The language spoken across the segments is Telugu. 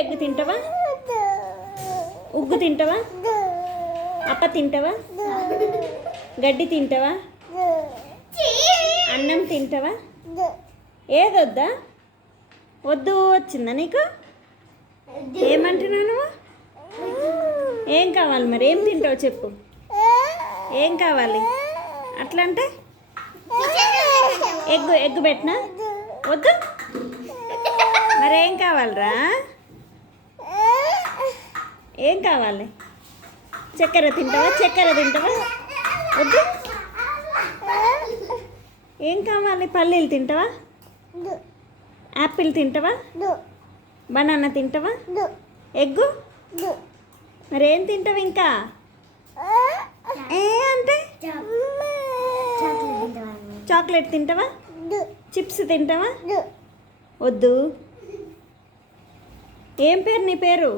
ఎగ్ తింటావా? ఉగ్గు తింటావా? అప్ప తింటావా? గడ్డి తింటావా? అన్నం తింటావా? ఏదొద్దా? వద్దు వచ్చిందా నీకు? ఏమంటున్నాను? నువ్వు ఏం కావాలి మరి? ఏం తింటావు చెప్పు. ఏం కావాలి? అట్లా అంటే? ఎగ్గు ఎగ్గు పెట్టినా? వద్దు? మరి ఏం కావాలరా? ఏం కావాలి? చక్కెర తింటావా? చక్కెర తింటావా? వద్దు. ఏం కావాలి? పల్లీలు తింటావా? యాపిల్ తింటావా? బనానా తింటావా? ఎగ్గు? మరి ఏం తింటావు ఇంకా? ఏ అంటే? చాక్లెట్ తింటావా? చిప్స్ తింటావా? వద్దు. ఏం పేరు నీ పేరు?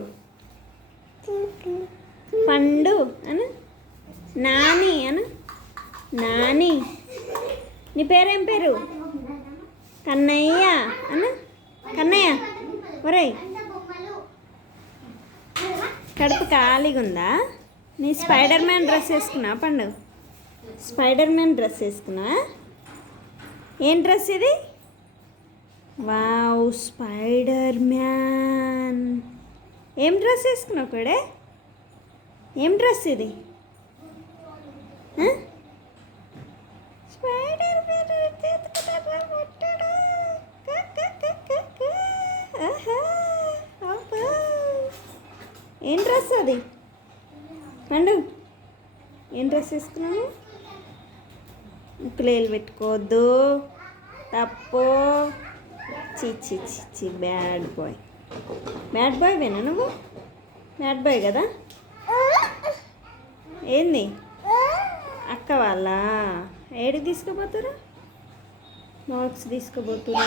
పండు అను? నాని అను? నాని. నీ పేరేం పేరు? కన్నయ్య అను? కన్నయ్య ఒరేయ్. కడుపు ఖాళీగా ఉందా నీ స్పైడర్ మ్యాన్ డ్రెస్ వేసుకున్నా పండు? స్పైడర్ మ్యాన్ డ్రెస్ వేసుకున్నా? ఏం డ్రెస్ ఇది? వావ్ స్పైడర్ మ్యాన్ ఏం డ్రెస్ వేసుకున్నావు కూడా? ఏం డ్రెస్ ఇది? స్పైడర్ ఏం డ్రెస్ అది? అండు ఏం డ్రెస్ వేసుకున్నావు? ముక్కులేలు పెట్టుకోవద్దు. తప్పు. చిచ్చి చిచ్చి బ్యాడ్ బాయ్. మ్యాట్ బాయ్వేనా నువ్వు? మ్యాట్ బాయ్ కదా? ఏంది? అక్క వాళ్ళ? ఏడికి తీసుకుపోతురా బాక్స్ తీసుకుపోతురా